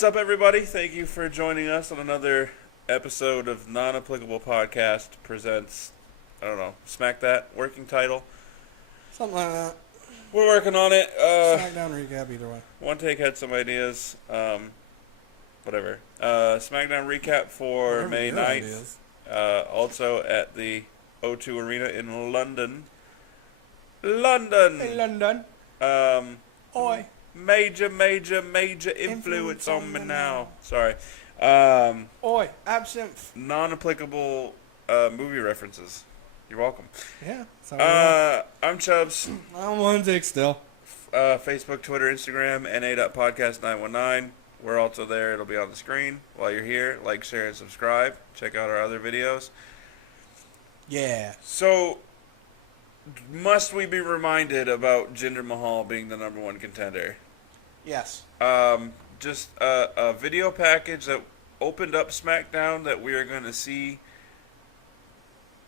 What's up, everybody? Thank you for joining us on another episode of Non-Applicable Podcast presents, I don't know, Smack That, working title. Something like that. We're working on it. Smackdown recap, either way. One Take had some ideas. Whatever. Smackdown recap for May 9th. Also at the O2 Arena in London. Hey, London. Oi. Major influence on me now. Sorry. Oi, absinthe. Non-applicable movie references. You're welcome. Yeah. I'm Chubbs. I'm One Take still. Facebook, Twitter, Instagram, na.podcast919. We're also there. It'll be on the screen. While you're here, like, share, and subscribe. Check out our other videos. Yeah. So, must we be reminded about Jinder Mahal being the number one contender? Yes. Just a video package that opened up SmackDown that we are going to see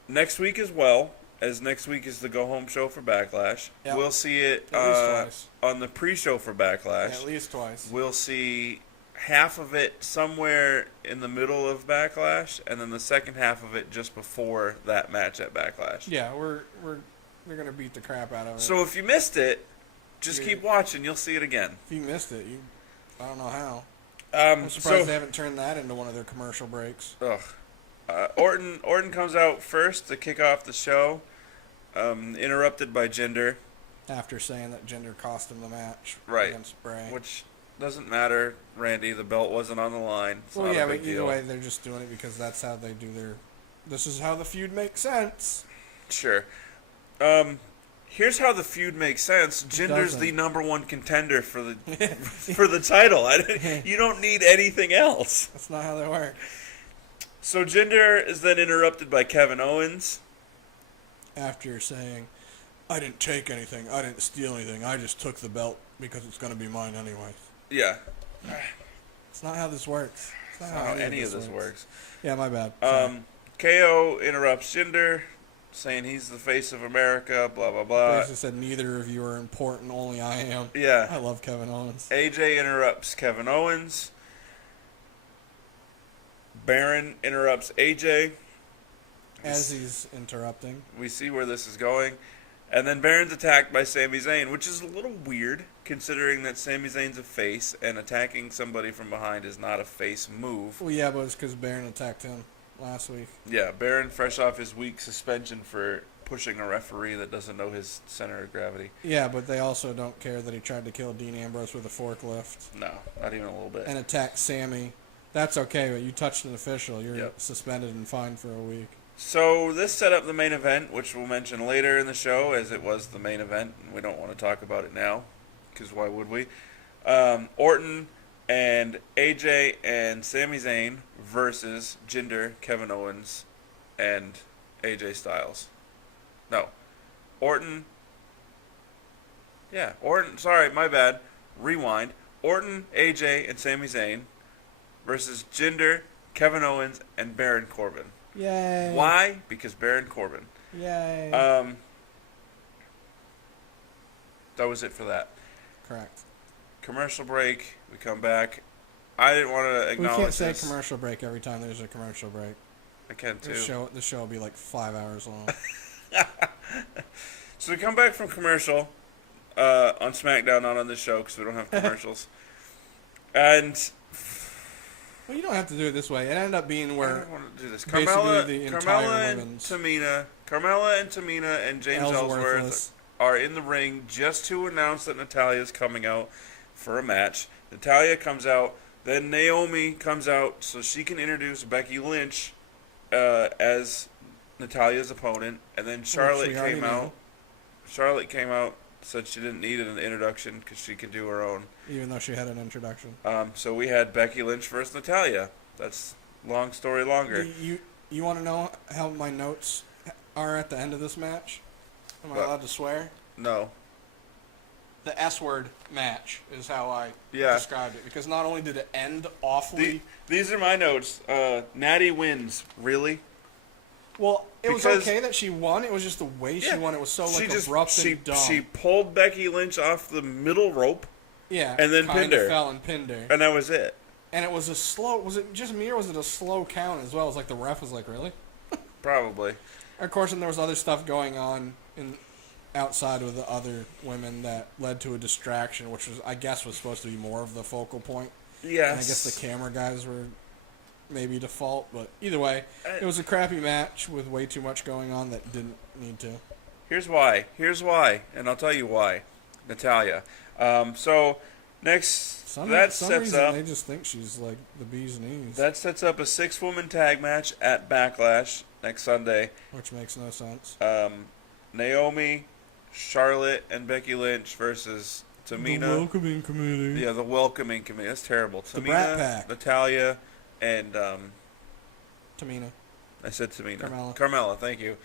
next week as well, as next week is the go-home show for Backlash. Yep. We'll see it At least twice. On the pre-show for Backlash. Yeah, at least twice. We'll see half of it somewhere in the middle of Backlash, and then the second half of it just before that match at Backlash. Yeah, they're gonna beat the crap out of it. So if you missed it, just keep watching. You'll see it again. If you missed it, I don't know how. I'm surprised so, they haven't turned that into one of their commercial breaks. Orton comes out first to kick off the show, interrupted by Jinder. After saying that Jinder cost him the match Right, against Bray. which doesn't matter, Randy. The belt wasn't on the line. It's not a big but deal. either way, they're just doing it because that's how they do their... This is how the feud makes sense. Sure. Here's how the feud makes sense. Jinder's the number one contender for the for the title. You don't need anything else. That's not how they work. So Jinder is then interrupted by Kevin Owens. After saying, I didn't take anything, I didn't steal anything, I just took the belt because it's going to be mine anyway. Yeah. It's not how this works. It's not how any of this works. Yeah, my bad. KO interrupts Jinder, saying he's the face of America, blah, blah, blah. Basically said, neither of you are important, only I am. Yeah. I love Kevin Owens. AJ interrupts Kevin Owens. Baron interrupts AJ. As he's interrupting. We see where this is going. And then Baron's attacked by Sami Zayn, which is a little weird, considering that Sami Zayn's a face, and attacking somebody from behind is not a face move. Well, yeah, but it's because Baron attacked him last week. Yeah, Baron fresh off his week suspension for pushing a referee that doesn't know his center of gravity. Yeah, but they also don't care that he tried to kill Dean Ambrose with a forklift. No, not even a little bit. And attacked Sammy. That's okay, but you touched an official. You're Yep. suspended and fined for a week. So this set up the main event, which we'll mention later in the show, as it was the main event. And we don't want to talk about it now, because why would we? Orton and AJ and Sami Zayn versus Jinder, Kevin Owens, and AJ Styles. No. Orton. Yeah, Orton. Sorry, my bad. Rewind. Orton, AJ, and Sami Zayn versus Jinder, Kevin Owens, and Baron Corbin. Yay. Why? Because Baron Corbin. Yay. That was it for that. Correct. Commercial break. We come back. I didn't want to acknowledge We can't say this. commercial break every time there's a commercial break. I can too. The show will be like 5 hours long. So we come back from commercial on SmackDown, not on this show because we don't have commercials. And Well, you don't have to do it this way. It ended up being I where don't want to do this. basically the entire Carmella and Tamina and James Ellsworth worthless. are in the ring just to announce that Natalya is coming out for a match. Natalya comes out, then Naomi comes out so she can introduce Becky Lynch as Natalya's opponent, and then Charlotte came out. Charlotte came out, said she didn't need an introduction because she could do her own. Even though she had an introduction. So we had Becky Lynch versus Natalya. That's long story longer. You want to know how my notes are at the end of this match? Am I allowed to swear? No. The S-word match is how I Yeah. described it. Because not only did it end awfully... These are my notes. Natty wins. Really? Well, it was Because- okay that she won. It was just the way she won. It was so abrupt and dumb. She pulled Becky Lynch off the middle rope. Yeah, And then kinda pinned her. fell and pinned her. And that was it. And it was a slow. Was it just me or was it a slow count as well? It was like the ref was like, really? Probably. Of course, and there was other stuff going on outside with the other women that led to a distraction, which was, I guess, was supposed to be more of the focal point. Yes. And I guess the camera guys were maybe default, but either way, it was a crappy match with way too much going on that didn't need to. Here's why, and I'll tell you why. NATALYA. So next, Some sets reason up. they just think she's like the bee's knees. That sets up a 6-woman tag match at Backlash next Sunday. Which makes no sense. Naomi, Charlotte, and Becky Lynch versus Tamina. The welcoming committee. Yeah, the welcoming committee. That's terrible. The Brat Tamina, Pack. NATALYA, and Tamina. I said Tamina. Carmella, thank you.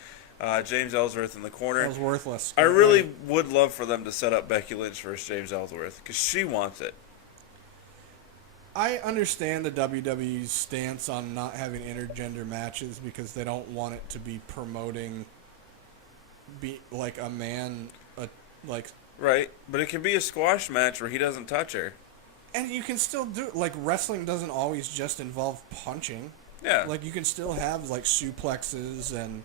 James Ellsworth in the corner. That was worthless. I really would love for them to set up Becky Lynch versus James Ellsworth because she wants it. I understand the WWE's stance on not having intergender matches because they don't want it to be promoting like a man, like... Right, but it can be a squash match where he doesn't touch her. And you can still do... Like, wrestling doesn't always just involve punching. Yeah. Like, you can still have, like, suplexes and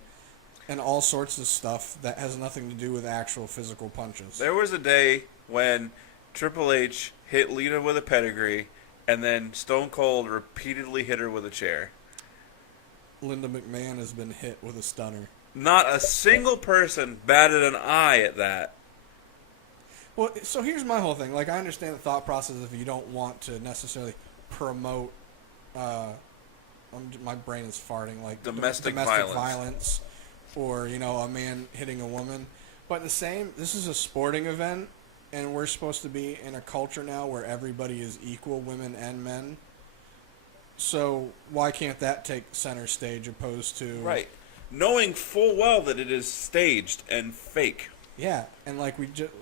all sorts of stuff that has nothing to do with actual physical punches. There was a day when Triple H hit Lita with a pedigree, and then Stone Cold repeatedly hit her with a chair. Linda McMahon has been hit with a stunner. Not a single person batted an eye at that. Well, so here's my whole thing. Like, I understand the thought process if you don't want to necessarily promote, my brain is farting, like domestic violence or, you know, a man hitting a woman. But this is a sporting event, and we're supposed to be in a culture now where everybody is equal, women and men. So why can't that take center stage opposed to... Right. Knowing full well that it is staged and fake. Yeah, and like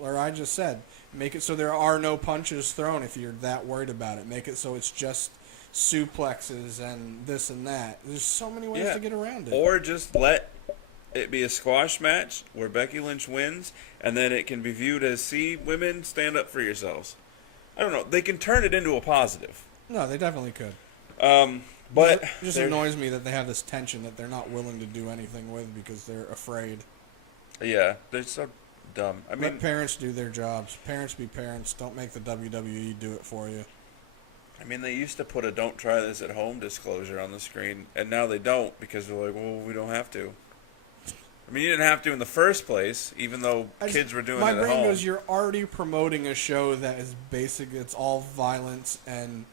I just said, make it so there are no punches thrown if you're that worried about it. Make it so it's just suplexes and this and that. There's so many ways to get around it. Or just let it be a squash match where Becky Lynch wins, and then it can be viewed as, see, women, stand up for yourselves. I don't know. They can turn it into a positive. No, they definitely could. But it just annoys me that they have this tension that they're not willing to do anything with because they're afraid. Yeah, they're so dumb. I mean, let parents do their jobs. Parents be parents. Don't make the WWE do it for you. I mean, they used to put a "Don't try this at home" disclosure on the screen, and now they don't because they're like, well, we don't have to. I mean, you didn't have to in the first place, even though kids were doing it at home. My brain goes, you're already promoting a show that is basic. It's all violence and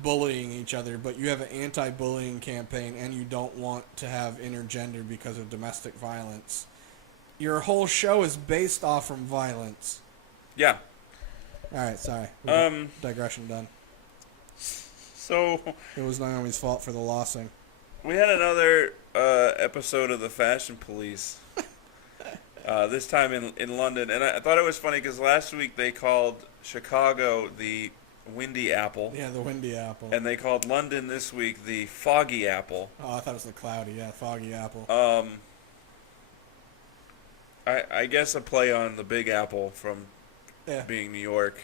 bullying each other, but you have an anti-bullying campaign and you don't want to have intergender because of domestic violence. Your whole show is based off from violence. Yeah. All right, sorry. Digression done. So it was Naomi's fault for the lossing. We had another episode of the Fashion Police. This time in London, and I thought it was funny because last week they called Chicago the Windy Apple. Yeah, the Windy Apple. And they called London this week the Foggy Apple. Oh, I thought it was the Cloudy. Yeah, Foggy Apple. I guess a play on the Big Apple from being New York.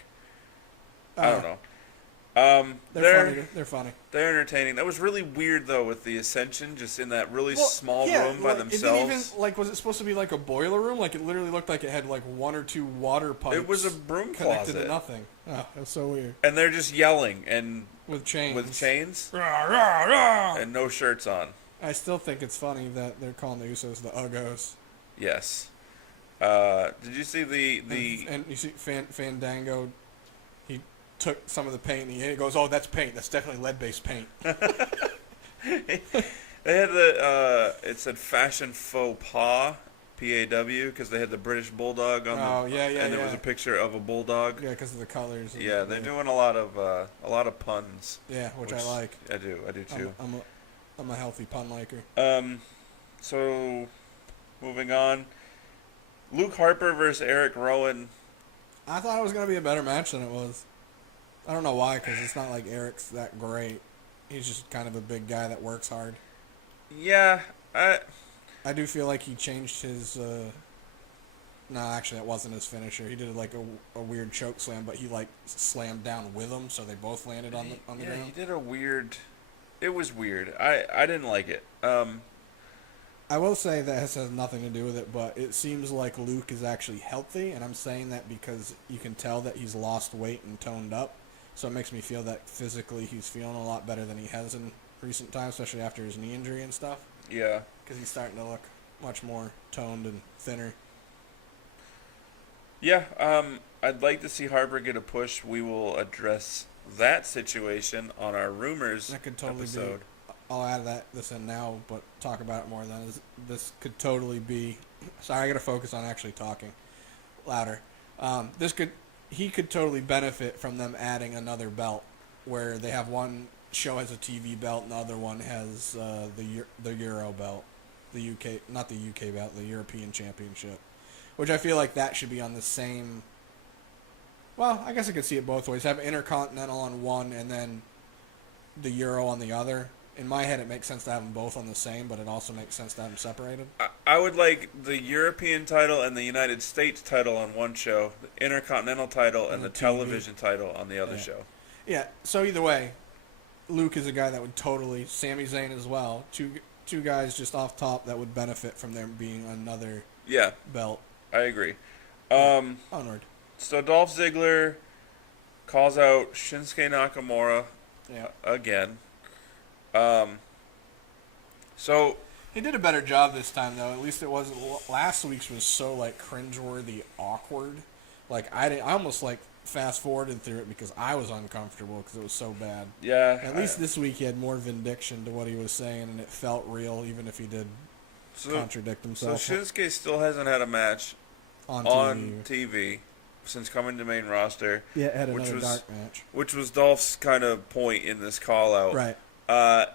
I don't know. They're funny. They're entertaining. That was really weird though with the Ascension, just in that really small room by themselves. It didn't even, was it supposed to be like a boiler room? Like it literally looked like it had like one or two water pipes. It was a broom connected closet. to nothing. Oh, that's so weird. And they're just yelling and with chains. Rah, rah, rah. And no shirts on. I still think it's funny that they're calling the Usos the Uggos. Yes. Did you see the and you see Fandango? He took some of the paint and he goes, "Oh, that's paint. That's definitely lead-based paint." They had it said Fashion Faux Pas, P-A-W, because they had the British Bulldog on and there was a picture of a bulldog. Yeah, because of the colors. Yeah, they're doing a lot of puns. Yeah, which I like. I do too. I'm a healthy pun liker. So moving on, Luke Harper versus Eric Rowan. I thought it was going to be a better match than it was. I don't know why, because it's not like Eric's that great. He's just kind of a big guy that works hard. Yeah, I do feel like he changed his No, actually, that wasn't his finisher. He did like a weird choke slam, but he like slammed down with him, so they both landed on the ground. Yeah, he did a weird. It was weird. I didn't like it. I will say that has nothing to do with it, but it seems like Luke is actually healthy, and I'm saying that because you can tell that he's lost weight and toned up, so it makes me feel that physically he's feeling a lot better than he has in recent times, especially after his knee injury and stuff. Yeah. Because he's starting to look much more toned and thinner. Yeah, I'd like to see Harper get a push. We will address that situation on our rumors That could totally episode. be. I'll add this in now, but talk about it more then. This could totally be. Sorry, I got to focus on actually talking louder. He could totally benefit from them adding another belt, where they have one show has a TV belt and the other one has the Euro belt, the UK, not the UK belt, the European Championship, which I feel like that should be on the same. Well, I guess I could see it both ways. Have Intercontinental on one and then the Euro on the other. In my head, it makes sense to have them both on the same, but it also makes sense to have them separated. I would like the European title and the United States title on one show, the Intercontinental title and the television title on the other show. Yeah, so either way, Luke is a guy that would totally, Sami Zayn as well, two guys just off top that would benefit from there being another belt. I agree. Onward. So Dolph Ziggler calls out Shinsuke Nakamura again. So he did a better job this time, though. At least it wasn't. Last week's was so like cringeworthy, awkward. Like I almost like fast forwarded through it because I was uncomfortable because it was so bad. Yeah. At least this week he had more vindication to what he was saying, and it felt real, even if he did contradict himself. So Shinsuke still hasn't had a match on TV since coming to main roster. Yeah, had another dark match, which was Dolph's kind of point in this call out. Right.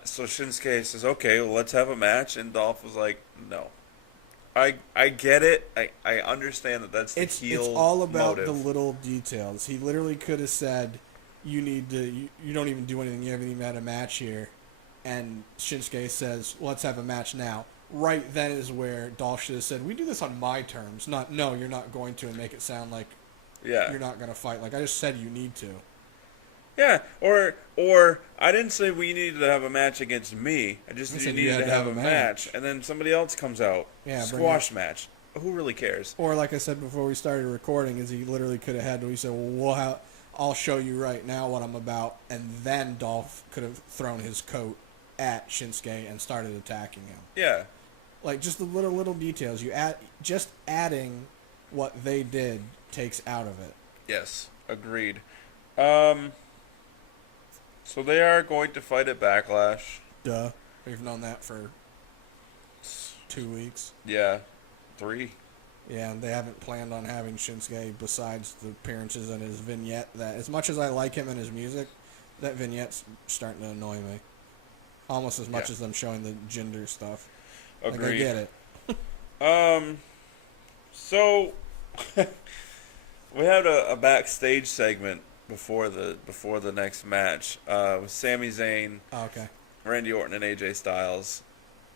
So Shinsuke says, okay, well, let's have a match. And Dolph was like, no. I get it. I understand that that's the heel It's all about motive. the little details. He literally could have said, you don't even do anything. You haven't even had a match here. And Shinsuke says, let's have a match now. Right then is where Dolph should have said, we do this on my terms. Not, no, you're not going to, and make it sound like you're not going to fight. Like, I just said you need to. Yeah, or I didn't say we needed to have a match against me. I just said you needed to have a match. And then somebody else comes out. Yeah, squash match. Who really cares? Or like I said before we started recording, is he literally could have had to, he said, well, I'll show you right now what I'm about. And then Dolph could have thrown his coat at Shinsuke and started attacking him. Yeah. Like, just the little details. Just adding what they did takes out of it. Yes, agreed. So they are going to fight at Backlash. Duh. We've known that for 2 weeks. Yeah, 3. Yeah, and they haven't planned on having Shinsuke besides the appearances and his vignette. That, as much as I like him and his music, that vignette's starting to annoy me. Almost as much as them showing the JINDER stuff. Agreed. Like, I get it. So we had a backstage segment before the next match with Sami Zayn, Randy Orton, and AJ Styles.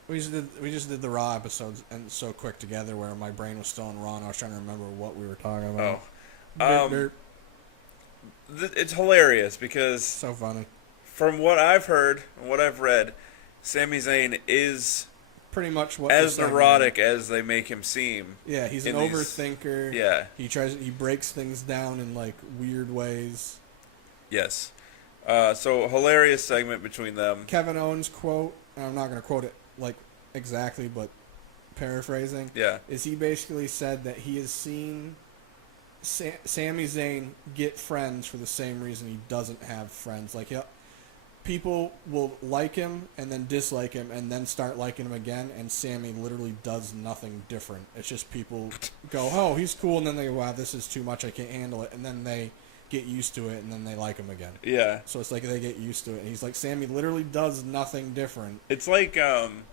We just did the Raw episodes and so quick together where my brain was still on Raw and I was trying to remember what we were talking about. It's hilarious because so funny. From what I've heard and what I've read, Sami Zayn is pretty much what as neurotic as they make him seem. Yeah, he's an overthinker. Yeah. He breaks things down in like weird ways. Yes. So hilarious segment between them. Kevin Owens quote, and I'm not going to quote it like exactly, but paraphrasing. Yeah. Is he basically said that he has seen Sami Zayn get friends for the same reason he doesn't have friends. Like people will like him and then dislike him and then start liking him again, and Sammy literally does nothing different. It's just people go, oh, he's cool, and then they go, wow, this is too much, I can't handle it, and then they get used to it, and then they like him again. Yeah. So it's like they get used to it, and he's like, Sammy literally does nothing different. It's like, I'm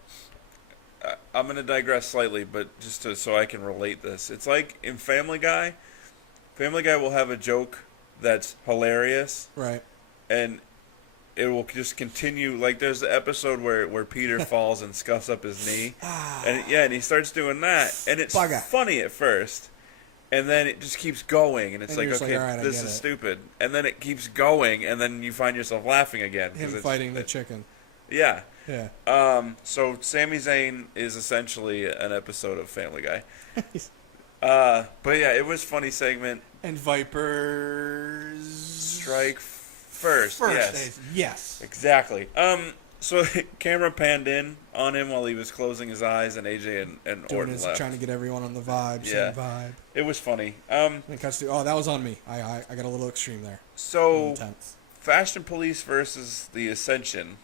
going to digress slightly, but just so I can relate this. It's like in Family Guy will have a joke that's hilarious. Right. And it will just continue. Like there's the episode where Peter falls and scuffs up his knee. And he starts doing that. And it's funny at first. and then it just keeps going, and it's And like, you're just okay, like, all right, I this get is it. stupid, and then it keeps going, and then you find yourself laughing again. 'Cause Him fighting the chicken. Yeah. Yeah. So Sami Zayn is essentially an episode of Family Guy. But yeah, it was funny segment. And Viper's Strike first. Yes. Yes. Exactly. So camera panned in on him while he was closing his eyes, and AJ and Doing Orton his, left. trying to get everyone on the vibe, Yeah. same vibe. It was funny. And it cuts to, that was on me. I got a little extreme there. So Intense. Fashion Police versus the Ascension.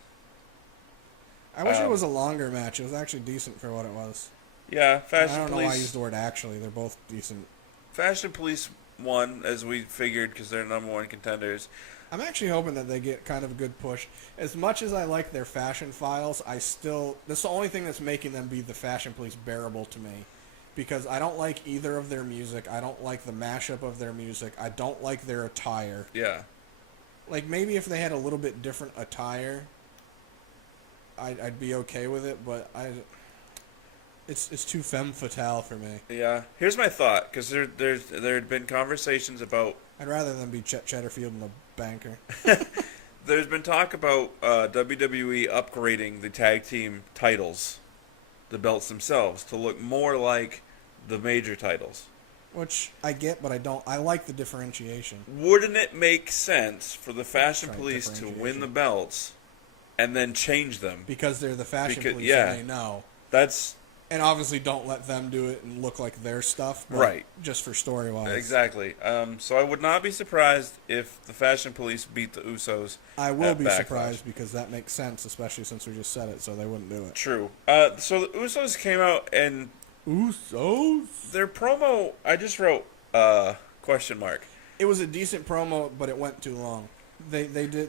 I wish it was a longer match. It was actually decent for what it was. Yeah, Fashion I don't Police. know why I used the word actually. They're both decent. Fashion Police won, as we figured, because they're number one contenders. I'm actually hoping that they get kind of a good push. As much as I like their fashion files, that's the only thing that's making them be the Fashion Police bearable to me. Because I don't like either of their music. I don't like the mashup of their music. I don't like their attire. Yeah. Like, maybe if they had a little bit different attire, I'd be okay with it, but it's too femme fatale for me. Yeah. Here's my thought, because there had been conversations about... I'd rather than be Chet Cheddarfield and the banker. There's been talk about WWE upgrading the tag team titles, the belts themselves, to look more like the major titles. Which I get, but I don't. I like the differentiation. Wouldn't it make sense for the Fashion Right, Police to win differentiation. the belts and then change them? Because they're the Fashion Police yeah. and they know. That's... And obviously don't let them do it and look like their stuff. But right. Just for story-wise. Exactly. So I would not be surprised if the Fashion Police beat the Usos. I will be Backlash. surprised because that makes sense, especially since we just said it, so they wouldn't do it. True. So the Usos came out and Usos? their promo, I just wrote question mark. It was a decent promo, but it went too long. They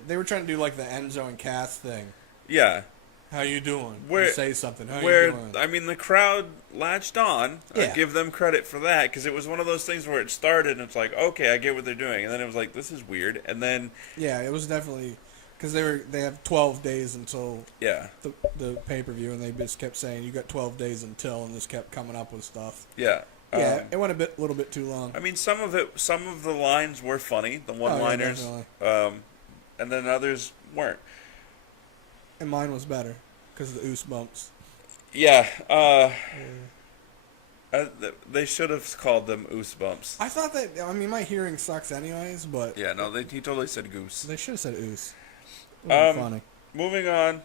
were trying to do like the Enzo and Cass thing. Yeah. How you doing? Where, You say something. How where, you doing? I mean, the crowd latched on. Yeah. I give them credit for that, because it was one of those things where it started and it's like, okay, I get what they're doing. And then it was like, this is weird. And then... Yeah, it was definitely... Because they have 12 days until Yeah. the pay-per-view, and they just kept saying, you got 12 days until, and just kept coming up with stuff. Yeah. Yeah, it went a little bit too long. I mean, some of the lines were funny, the one-liners. And then others weren't. And mine was better, because of the oos bumps. Yeah, they should have called them oos bumps. I thought that, I mean, my hearing sucks anyways, but... Yeah, no, he totally said goose. They should have said oos. It would have been funny. Moving on,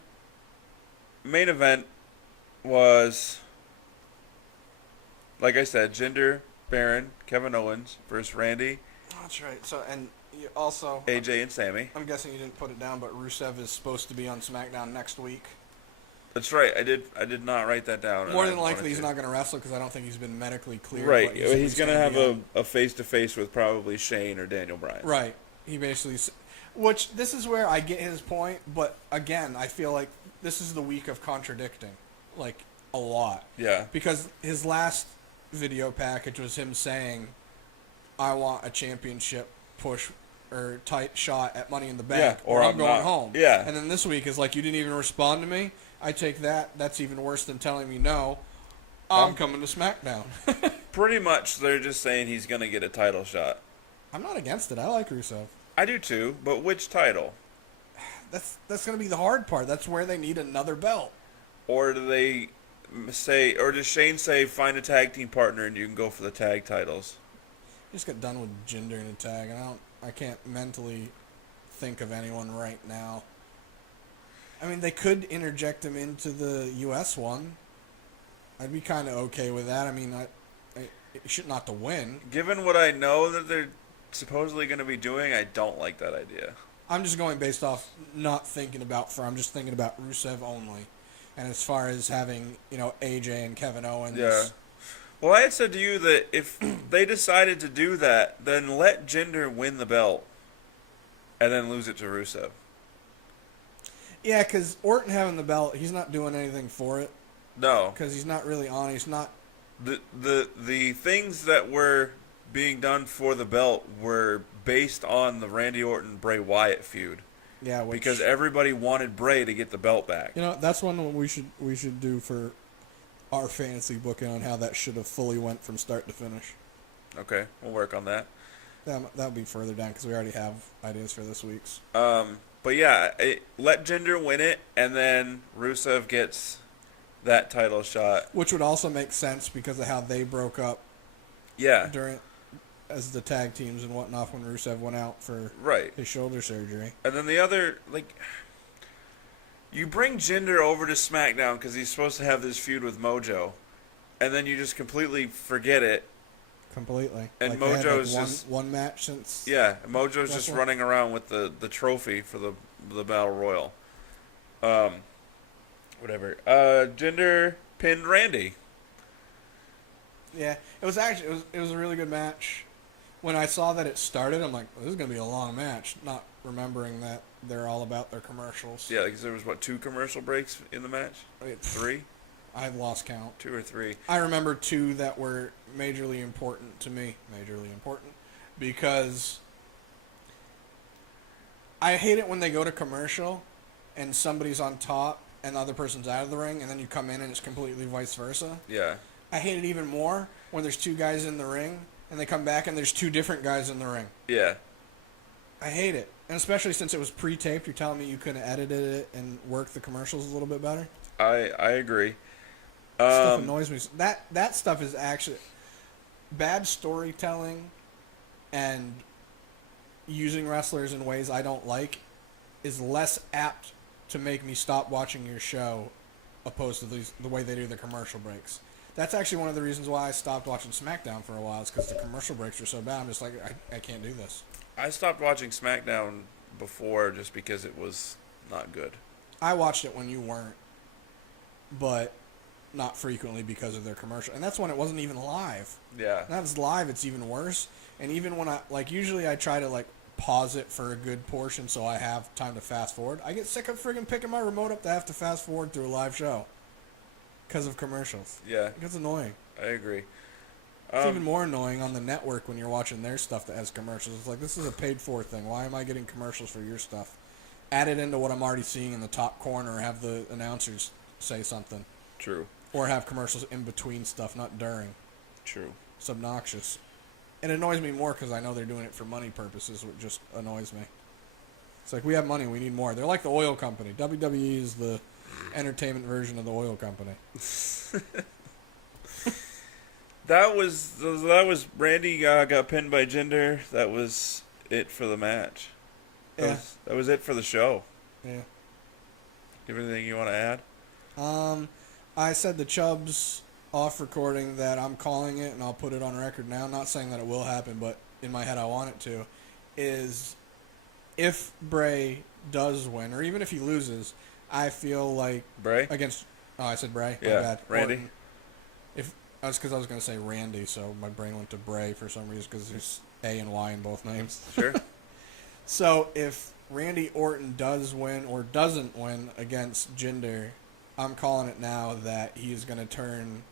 main event was, like I said, Jinder, Baron, Kevin Owens versus Randy, That's right. So, and you also... AJ, and Sammy. I'm guessing you didn't put it down, but Rusev is supposed to be on SmackDown next week. That's right. I did not write that down. More than likely, he's not going to wrestle because I don't think he's been medically cleared. Right. But He's going to have be a face-to-face with probably Shane or Daniel Bryan. Right. He basically... Which, this is where I get his point, but again, I feel like this is the week of contradicting. Like, a lot. Yeah. Because his last video package was him saying, I want a championship push or tight shot at Money in the Bank, or I'm I'm going not. home. Yeah. And then this week is like, you didn't even respond to me? I take that. That's even worse than telling me no. I'm coming to SmackDown. Pretty much, they're just saying he's going to get a title shot. I'm not against it. I like Rusev. I do too, but which title? That's going to be the hard part. That's where they need another belt. Or do they say, or does Shane say, find a tag team partner and you can go for the tag titles? Just got done with Jinder in a tag, and I can't mentally think of anyone right now. I mean, they could interject him into the U.S. one. I'd be kind of okay with that. I mean, it should not to win. Given what I know that they're supposedly going to be doing, I don't like that idea. I'm just going based off not thinking about I'm just thinking about Rusev only. And as far as having, AJ and Kevin Owens. Yeah. Well, I had said to you that if they decided to do that, then let Jinder win the belt and then lose it to Rusev. Yeah, because Orton having the belt, he's not doing anything for it. No. Because he's not really on. He's not. The things that were being done for the belt were based on the Randy Orton Bray Wyatt feud. Yeah, because everybody wanted Bray to get the belt back. That's one we should do for our fantasy booking on how that should have fully went from start to finish. Okay, we'll work on that. That'll be further down because we already have ideas for this week's. But yeah, let Jinder win it, and then Rusev gets that title shot. Which would also make sense because of how they broke up. Yeah. As the tag teams and whatnot when Rusev went out for his shoulder surgery. And then the other, you bring Jinder over to SmackDown because he's supposed to have this feud with Mojo, and then you just completely forget it. Completely. And Mojo's just one match since. Yeah, Mojo's just running around with the trophy for the Battle Royal. Whatever. Jinder pinned Randy. Yeah, it was a really good match. When I saw that it started, I'm like, this is gonna be a long match. Not remembering that they're all about their commercials. Yeah, because there was 2 commercial breaks in the match. 3. I've lost count. 2 or 3. I remember 2 that were majorly important to me. Because I hate it when they go to commercial and somebody's on top and the other person's out of the ring, and then you come in and it's completely vice versa. Yeah. I hate it even more when there's 2 guys in the ring and they come back and there's 2 different guys in the ring. Yeah. I hate it. And especially since it was pre-taped, you're telling me you could have edited it and worked the commercials a little bit better? I agree. Stuff annoys me. That stuff is actually bad storytelling and using wrestlers in ways I don't like is less apt to make me stop watching your show opposed to the way they do the commercial breaks. That's actually one of the reasons why I stopped watching SmackDown for a while, is because the commercial breaks are so bad. I'm just like, I can't do this. I stopped watching SmackDown before just because it was not good. I watched it when you weren't, but not frequently because of their commercial. And that's when it wasn't even live. Yeah. Now it's live, it's even worse. And even when usually I try to, pause it for a good portion so I have time to fast forward. I get sick of friggin' picking my remote up to have to fast forward through a live show because of commercials. Yeah. It gets annoying. I agree. It's even more annoying on the network when you're watching their stuff that has commercials. It's like, this is a paid-for thing. Why am I getting commercials for your stuff? Add it into what I'm already seeing in the top corner, or have the announcers say something. True. Or have commercials in between stuff, not during. True. It's obnoxious. It annoys me more because I know they're doing it for money purposes, which just annoys me. It's like, we have money, we need more. They're like the oil company. WWE is the entertainment version of the oil company. That was Randy got pinned by Jinder. That was it for the match. That was it for the show. Yeah. Do you have anything you want to add? I said the Chubbs off recording that I'm calling it, and I'll put it on record now. Not saying that it will happen, but in my head I want it to. Is if Bray does win, or even if he loses, I feel like Bray against. Oh, I said Bray. Yeah, my bad. Randy. Orton. That's because I was going to say Randy, so my brain went to Bray for some reason because there's A and Y in both names. Sure. So if Randy Orton does win or doesn't win against Jinder, I'm calling it now that he's going to turn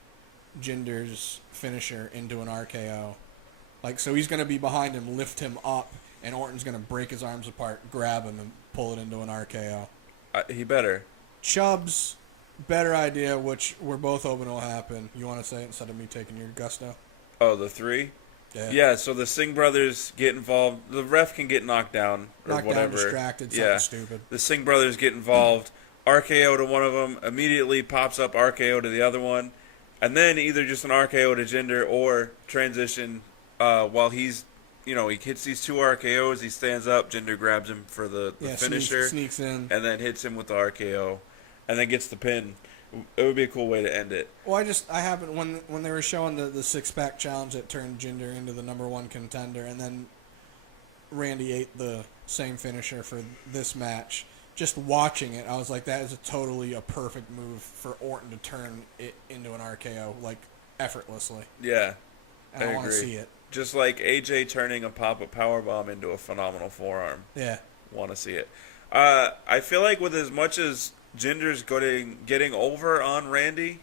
Jinder's finisher into an RKO. So he's going to be behind him, lift him up, and Orton's going to break his arms apart, grab him, and pull it into an RKO. He better. Chubbs, better idea, which we're both hoping will happen. You want to say it instead of me taking your gusto? Oh, the 3? Yeah, so the Singh brothers get involved. The ref can get knocked down or whatever. Distracted, something stupid. The Singh brothers get involved. RKO to one of them, immediately pops up RKO to the other one, and then either just an RKO to Jinder or transition while he's, he hits these 2 RKOs, he stands up, Jinder grabs him for the finisher, sneaks in, and then hits him with the RKO, and then gets the pin. It would be a cool way to end it. Well, I happened when they were showing the 6-pack challenge that turned Jinder into the #1 contender, and then Randy ate the same finisher for this match. Just watching it, I was like, that is a perfect move for Orton to turn it into an RKO, effortlessly. Yeah, and I want to see it. Just like AJ turning a pop-up powerbomb into a phenomenal forearm. Yeah. Want to see it. I feel like with as much as Jinder's getting over on Randy.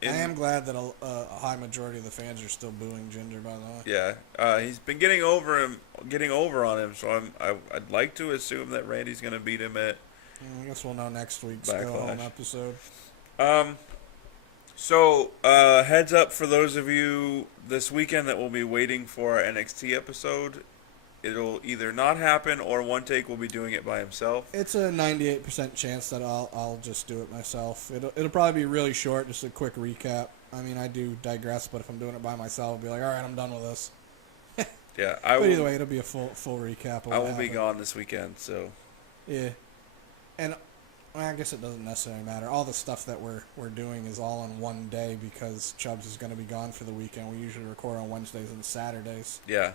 I am glad that a high majority of the fans are still booing Jinder, by the way. Yeah, he's been getting over on him. So I'd like to assume that Randy's going to beat him at. I guess we'll know next week's Backlash. go home episode. So, heads up for those of you this weekend that will be waiting for our NXT episode. It'll either not happen or One Take will be doing it by himself. It's a 98% chance that I'll just do it myself. It'll probably be really short, just a quick recap. I mean, I do digress, but if I'm doing it by myself, I'll be like, all right, I'm done with this. Yeah, but either way, it'll be a full recap. I will be gone this weekend, so yeah. And I guess it doesn't necessarily matter. All the stuff that we're doing is all on one day because Chubbs is going to be gone for the weekend. We usually record on Wednesdays and Saturdays. yeah.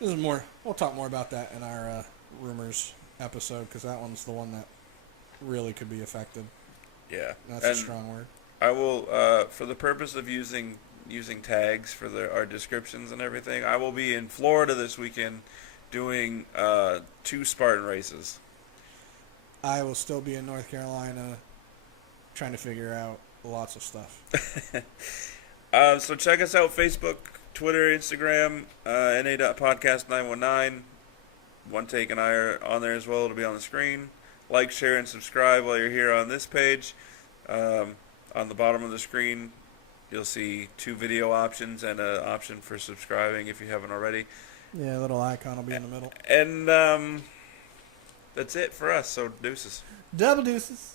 This is more. We'll talk more about that in our rumors episode because that one's the one that really could be affected. Yeah, That's a strong word. I will, for the purpose of using tags for our descriptions and everything, I will be in Florida this weekend doing 2 Spartan races. I will still be in North Carolina trying to figure out lots of stuff. So check us out, Facebook, Twitter, Instagram, NA.podcast919. One Take and I are on there as well. It'll be on the screen. Like, share, and subscribe while you're here on this page. On the bottom of the screen, you'll see 2 video options and an option for subscribing if you haven't already. Yeah, a little icon will be in the middle. And that's it for us, so deuces. Double deuces.